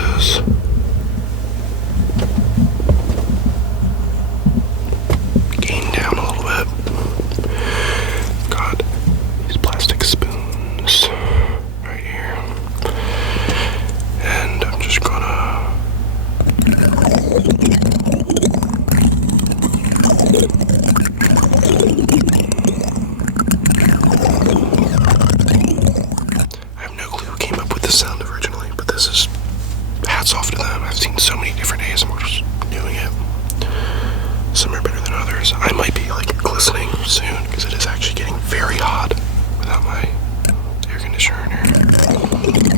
this. Gain down a little bit. Got these plastic spoons right here. And I'm just gonna sound originally, but this is hats off to them. I've seen so many different ASMRs doing it. Some are better than others. I might be like glistening soon because it is actually getting very hot without my air conditioner in here.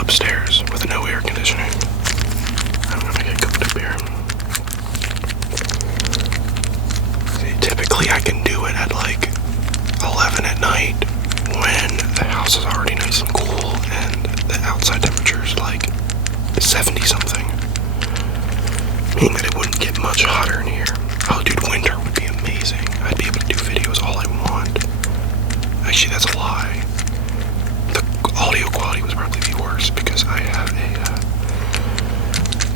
Upstairs with no air conditioning. I'm gonna get cooked up here. See, typically I can do it at like 11 at night when the house is already nice and cool and the outside temperature is like 70 something. Meaning that it wouldn't get much hotter in here. Oh dude, winter would be amazing. I'd be able to do videos all I want. Actually, that's a lie. The audio quality was probably the worst because I have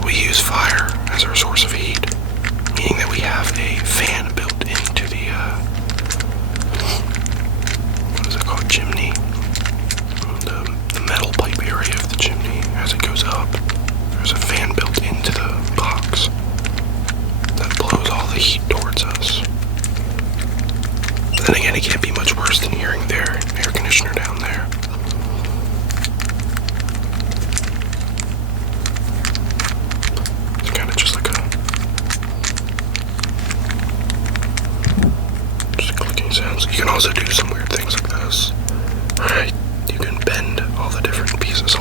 we use fire as our source of heat, meaning that we have a fan built into the, what is it called, chimney, the metal pipe area of the chimney. As it goes up, there's a fan built into the box that blows all the heat towards us. But then again, it can't be much worse than hearing their air conditioner down there. It's kind of just like just clicking sounds. You can also do some weird things like this. Right, you can bend all the different pieces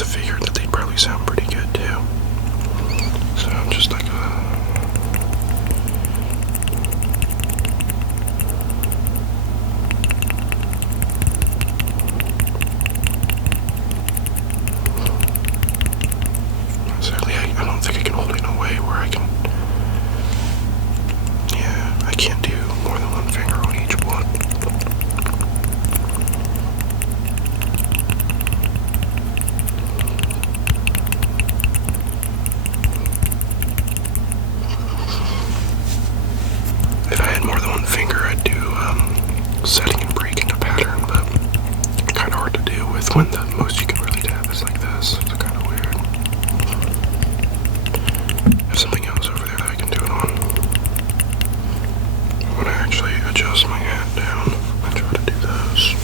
also figured that they'd probably sound pretty good too. So just like sadly, I don't think I can hold it in a way where I can. Yeah, I can't do more than one finger on each one. If I had more than one finger, I'd do setting and breaking a pattern, but kind of hard to do with when the most you can really tap is like this. It's kind of weird. There's something else over there that I can do it on. When I actually adjust my hat down, I try to do those.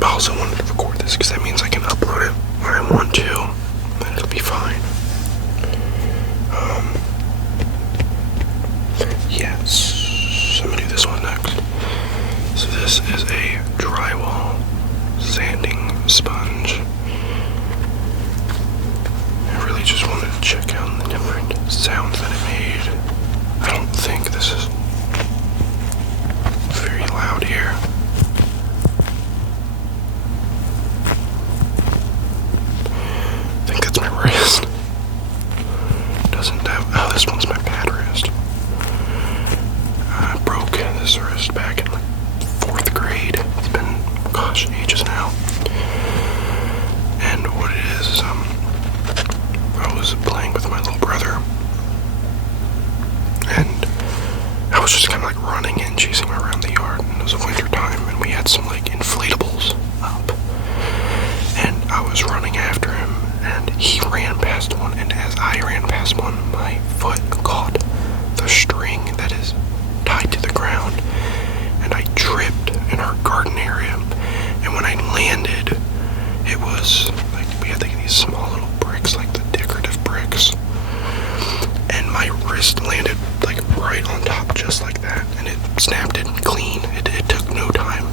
I also wanted to record this because that means I can upload it when I want to, and it'll be fine. Yes, I'm gonna do this one next. So this is a drywall sanding sponge. I really just wanted to check out the different sounds that it made. I don't think this is very loud here. I think that's my wrist. Doesn't have. Oh, this one's my bad wrist. I broke this wrist back in like 4th grade. It's been, gosh, ages now. And what it is I was playing with my little brother, and I was just kind of like running and chasing him around the yard, and it was a winter time, and we had some like inflatables up, and I was running after him, and he ran past one, and as I ran past one, my foot caught the string that is tied to the ground, and I tripped in our garden area, and when I landed, it was like, we had like these small little bricks, like the decorative bricks, and my wrist landed like right on top just like that, and it snapped it clean. It took no time.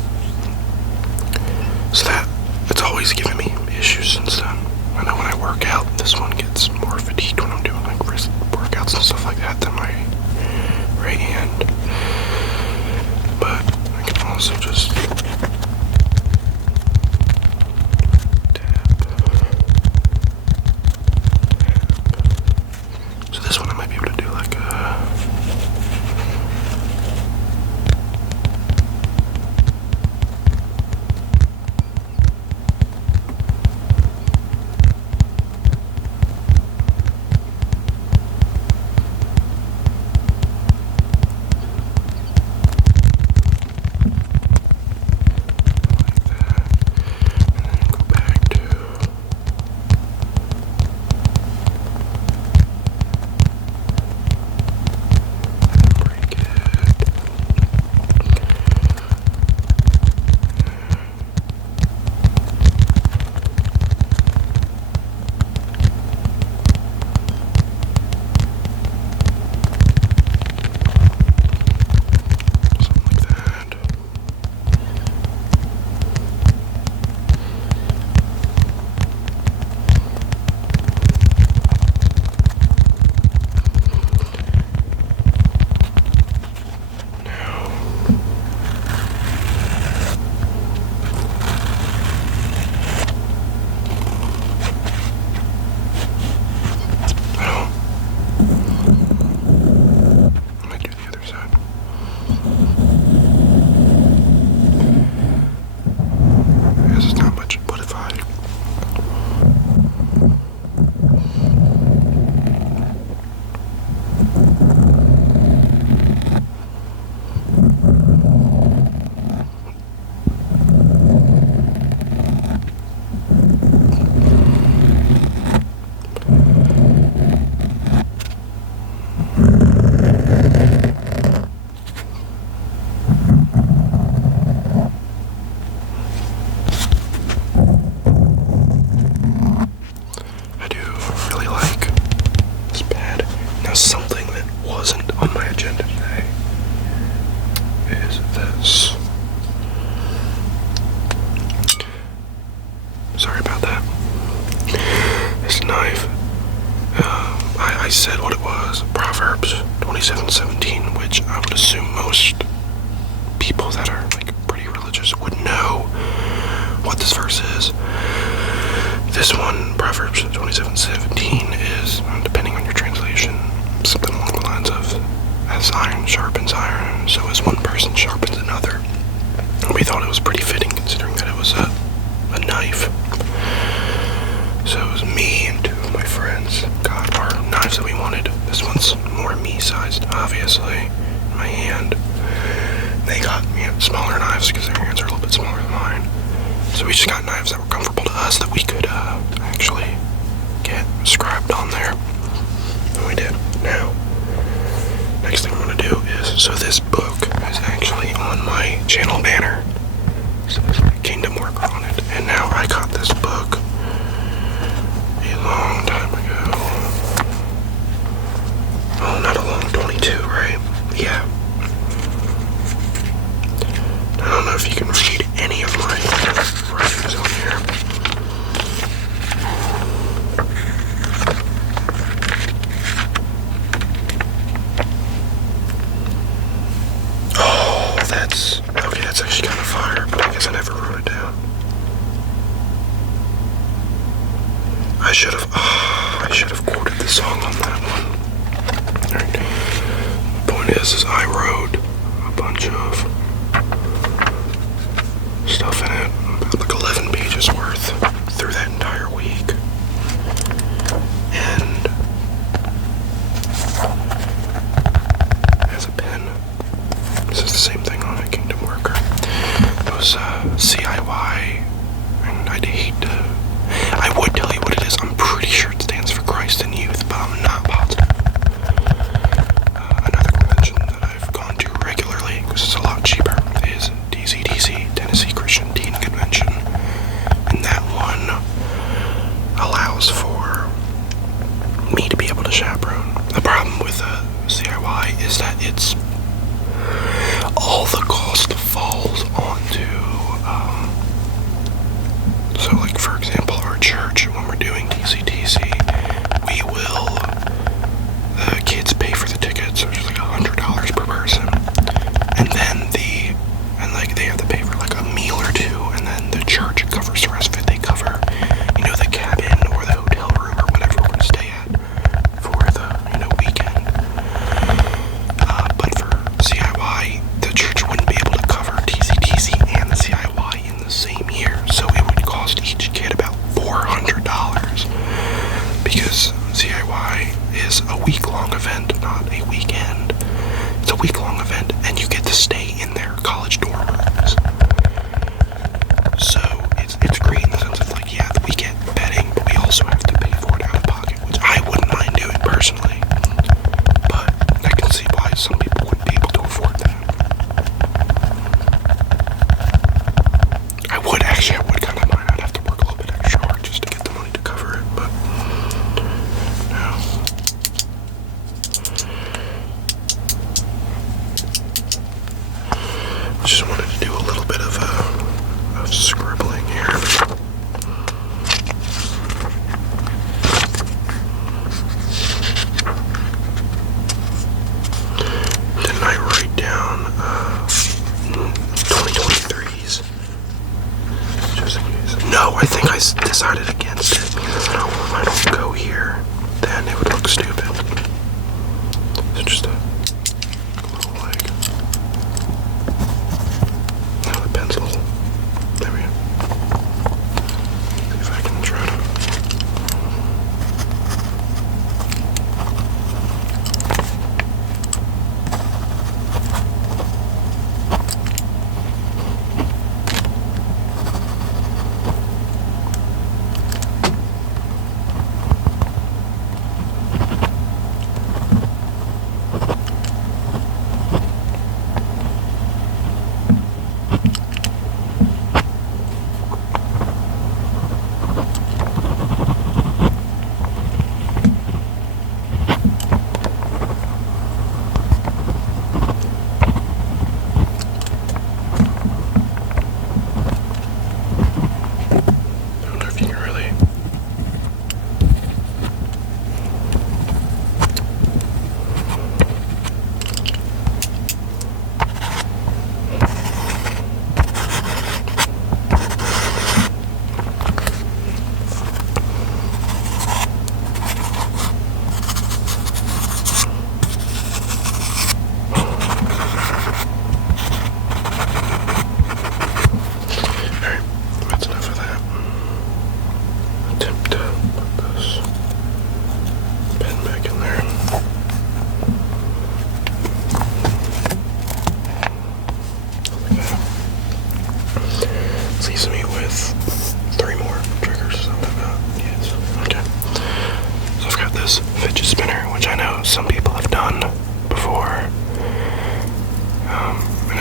So that, it's always given me issues since then. I know when I work out, this one gets more fatigued when I'm doing like wrist workouts and stuff like that than my right hand. But I can also just So this one I might be able to do like a is this. Sorry about that. This knife, I said what it was, Proverbs 27:17, which I would assume most people that are like pretty religious would know what this verse is. This one, Proverbs 27:17, is, depending on your translation, something along the lines of, as iron sharpens iron, so as one person sharpens another. And we thought it was pretty fitting considering that it was a knife. So it was me and two of my friends got our knives that we wanted. This one's more me-sized, obviously, in my hand. They got smaller knives because their hands are a little bit smaller than mine. So we just got knives that were comfortable to us that we could actually get scribed on there. And we did. Now, next thing I'm going to do is, so this book is actually on my channel banner. So there's like Kingdom Worker on it. And now I got this book a long time ago. Oh, not a long 22, right? Yeah. I don't know if you can read any of my writings on here. Oh, that's actually kind of fire, but I guess I never wrote it down. I should have quoted the song on that one. Alright. The point is I wrote a bunch of stuff in it, about like 11 pages worth through that entire week. And as a pen, this is the same thing on a Kingdom Worker. It was CIY, and I would tell you what it is. I'm pretty sure it stands for Christ in Youth, but I'm not positive. Another convention that I've gone to regularly, because it's a lot cheaper, is TCDC, Tennessee Christian Teen Convention. And that one allows for me to be able to chaperone. The problem with CIY is that it's all the cost falls onto so like for example our church, when we're doing TCTC, we will, the kids pay for the tickets, which is like $100 per person, and then they have to pay for like a meal or two, and then the church covers the rest of it. They cover, the cabin or the hotel room or whatever we're going to stay at for the, weekend. But for CIY, the church wouldn't be able to cover TCTC and the CIY in the same year, so it would cost each kid about $400, because CIY is a week-long event, not a weekend. It's a week-long event, and you get to stay in their college dorm rooms. So it's great in the sense of like, yeah, we get bedding, but we also have to pay for it out of pocket, which I wouldn't mind doing personally. But I can see why some people wouldn't be able to afford that. I would kind of mind. I'd have to work a little bit extra hard just to get the money to cover it, but no. Just wanted to do a little bit of scribbling here. Didn't I write down 2023s? Just in case. No, I think I decided against it because if I don't go here, then it would look stupid. So just a little like, the pen's a little, there we go. See if I can try to.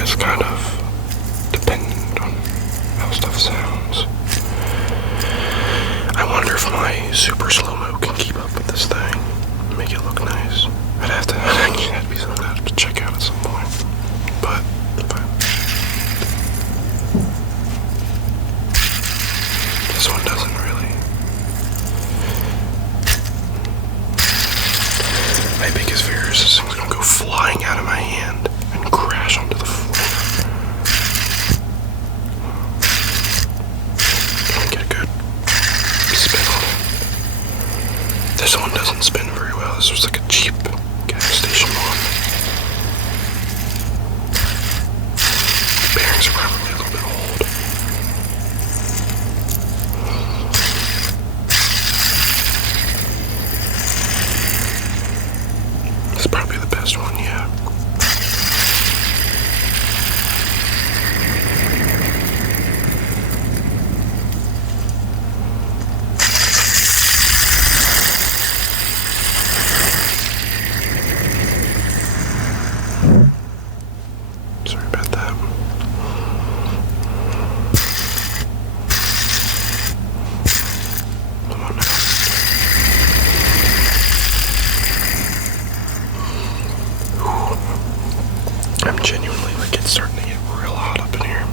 is kind of dependent on how stuff sounds. I wonder if my super slow-mo can keep up with this thing and make it look nice. That'd be something I'd have to check out at some point. But this one doesn't really. My biggest fear is this thing's gonna go flying out of my hand and crash onto the floor. Can't get a good spin on it. This one doesn't spin very well. This was like a cheap gas station one. The bearings are probably a little bit old. It's probably the best one, yeah. Sorry about that. Come on now. I'm genuinely, it's starting to get real hot up in here.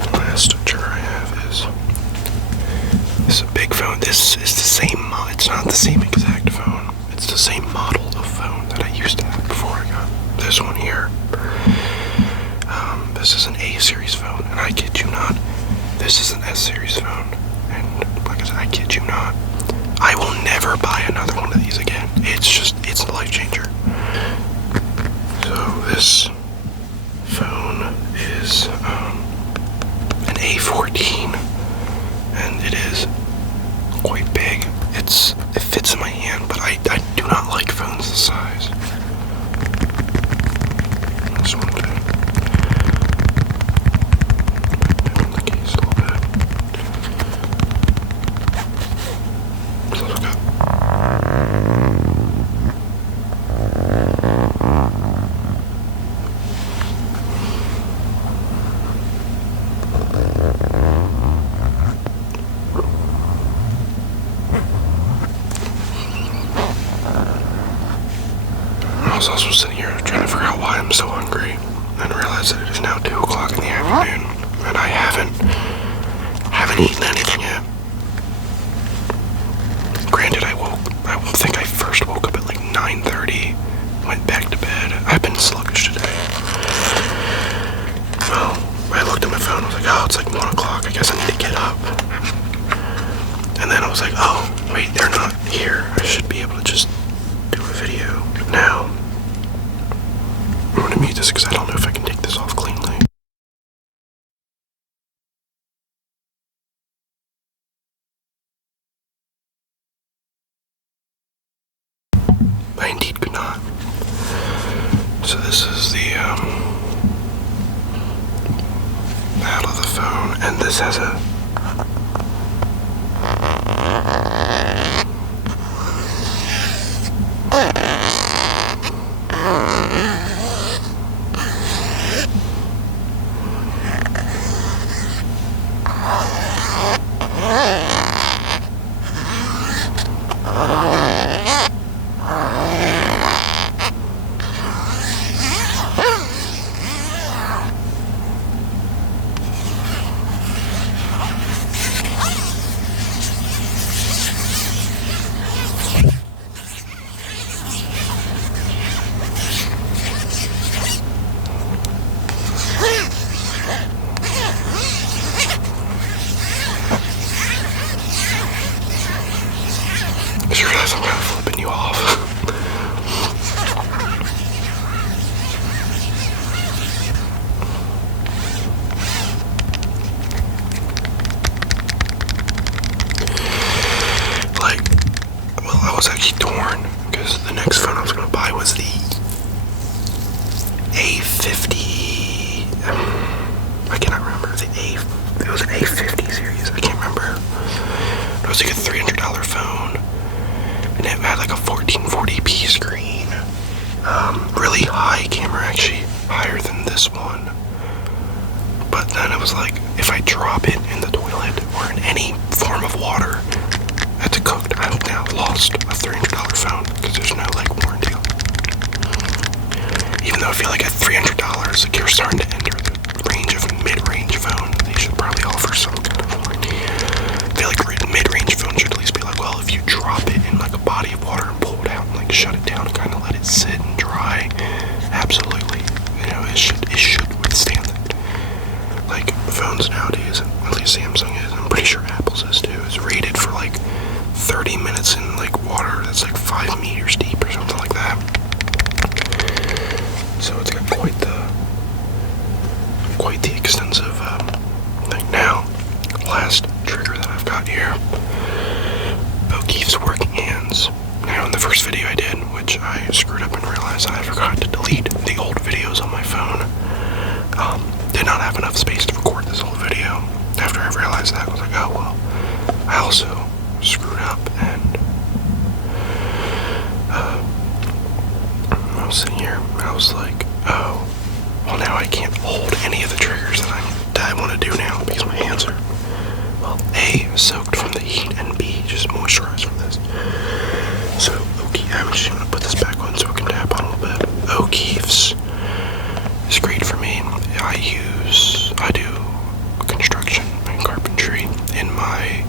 The last picture I have is a big phone. This is the same it's not the same exact phone. It's the same model of phone that I used to have before I got this one here. This is an A series phone, and I kid you not, this is an S series phone. And like I said, I kid you not, I will never buy another one of these again. It's a life changer. So this phone is an A14, and it is quite big. It fits in my hand, but I do not like phones this size. This one too. Open the case a little bit. So look up. I was also sitting here trying to figure out why I'm so hungry and realized that it is now 2 o'clock in the afternoon and I haven't eaten anything yet. Granted, I think I first woke up at like 9:30, went back to bed. I've been sluggish today. Well, I looked at my phone, I was like, oh, it's like 1 o'clock, I guess I need to get up. And then I was like, oh, wait, they're not here. I should be able to just do a video now. I'm going to mute this because I don't know if I can take this off cleanly. I indeed could not. So this is the out of the phone, and this has a I just realized I'm kind of flipping you off. I was actually torn because the next phone I was going to buy was the A50. I cannot remember. It was an A50 series. I can't remember. It was like a $300 phone. pea screen, really high camera, actually higher than this one. But then it was like, if I drop it in the toilet or in any form of water that's cooked, I've now lost a $300 phone because there's no like warranty. Even though I feel like at $300, like you're starting to enter the range of mid-range phone, they should probably offer some kind of warranty. I feel like mid-range phone should at least be like, well, if you drop it in like a body of water and pull it out and like shut it down and kind of let it sit and dry, absolutely, you know, it should withstand that. Like phones nowadays, at least Samsung is, I'm pretty sure Apple's is too, is rated for like 30 minutes in like water that's like 5 meters deep or something like that. So it's got quite the extensive thing. Now, last trigger that I've got here, O'Keeffe's Working Hands. Now in the first video I did, which I screwed up and realized I forgot to delete the old videos on my phone, did not have enough space to record this whole video. After I realized that, I was like, oh well, I also screwed up, and I was sitting here and I was like, oh, well now I can't hold any of the triggers that I want to do now because my hands are, well, A, soaked from the heat, and B, just moisturized from this. So O'Keeffe, I'm just going to put this back on so I can tap on a little bit. O'Keeffe's is great for me. I do construction and carpentry in my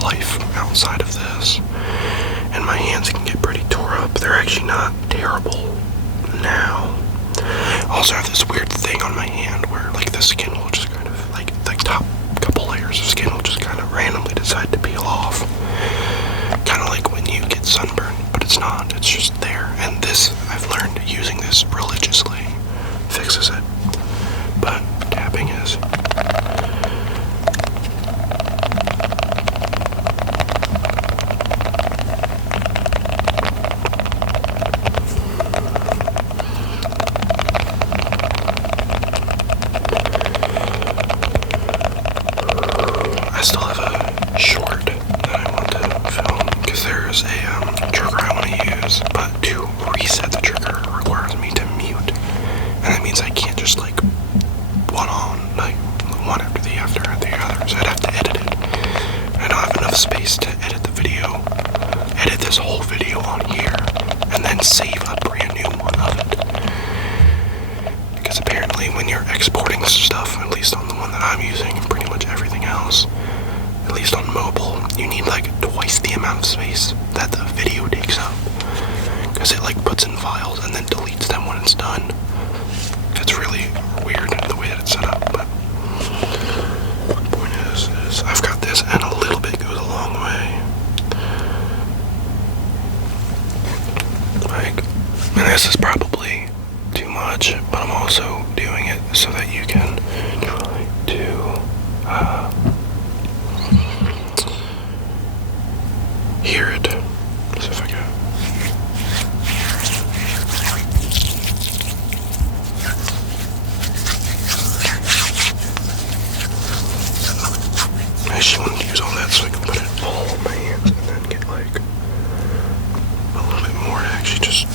life outside of this, and my hands can get pretty tore up. They're actually not terrible now. I also have this weird thing on my hand where like the skin will just kind of like top couple layers of skin will just kind of randomly decide to peel off, kind of like when you get sunburned, but it's not, it's just there. And this, I've learned using this religiously fixes it. But tapping is I still have a short that I want to film because there's a trigger I want to use, but to reset the trigger requires me to mute, and that means I can't just like one after the other, so I'd have to edit it. I don't have enough space to edit the video, edit this whole video on here, and then save a brand new one of it. Because apparently when you're exporting stuff, at least on the one that I'm using, and pretty much everything else, at least on mobile, you need like twice the amount of space that the video takes up. Because it like puts in files and then deletes them when it's done. It's really weird the way that it's set up, but the point is I've got this, and a little bit goes a long way. Like, and this is probably too much, but I'm also doing it so that you can try to hear it. So if I go. I actually wanted to use all that so I can put it all on my hands and then get like a little bit more to actually just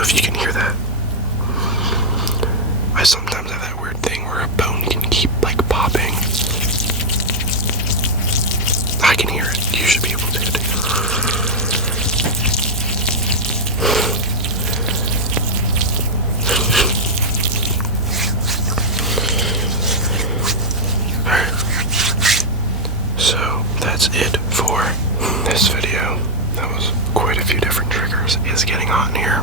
if you can hear that. I sometimes have that weird thing where a bone can keep like popping. I can hear it. You should be able to hear it. Alright. So that's it for this video. That was quite a few different triggers. It's getting hot in here,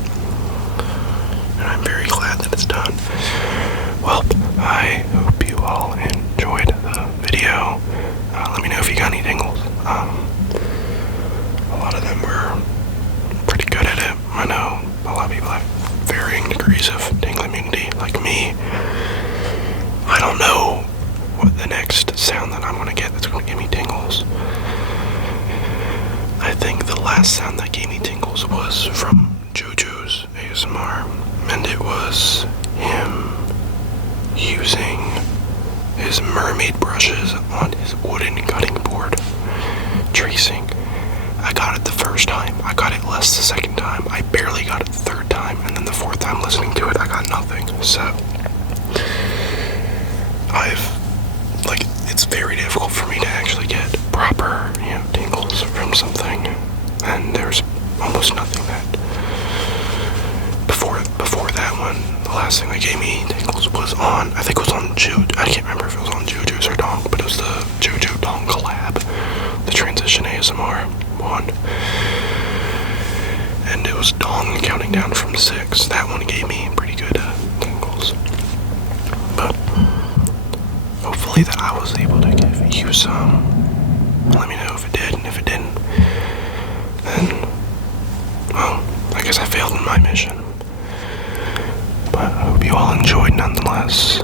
and I'm very glad that it's done. Well, I hope you all enjoyed the video. Let me know if you got any tingles. sound that I'm gonna get that's gonna give me tingles. I think the last sound that gave me tingles was from JoJo's ASMR, and it was him using his mermaid brushes on his wooden cutting board, tracing. I got it the first time, I got it less the second time, I barely got it the third time, and then the fourth time listening to it, I got nothing. So, it's very difficult for me to actually get proper, tingles from something, and there's almost nothing that, before that one, the last thing that gave me tingles was on, I think it was on I can't remember if it was on JoJo's or Dong, but it was the JoJo Dong collab, the Transition ASMR one, and it was Dong counting down from 6. That one gave me pretty good tingles, but hopefully that I was able to give you some. Let me know if it did, and if it didn't, then, well, I guess I failed in my mission. But I hope you all enjoyed nonetheless.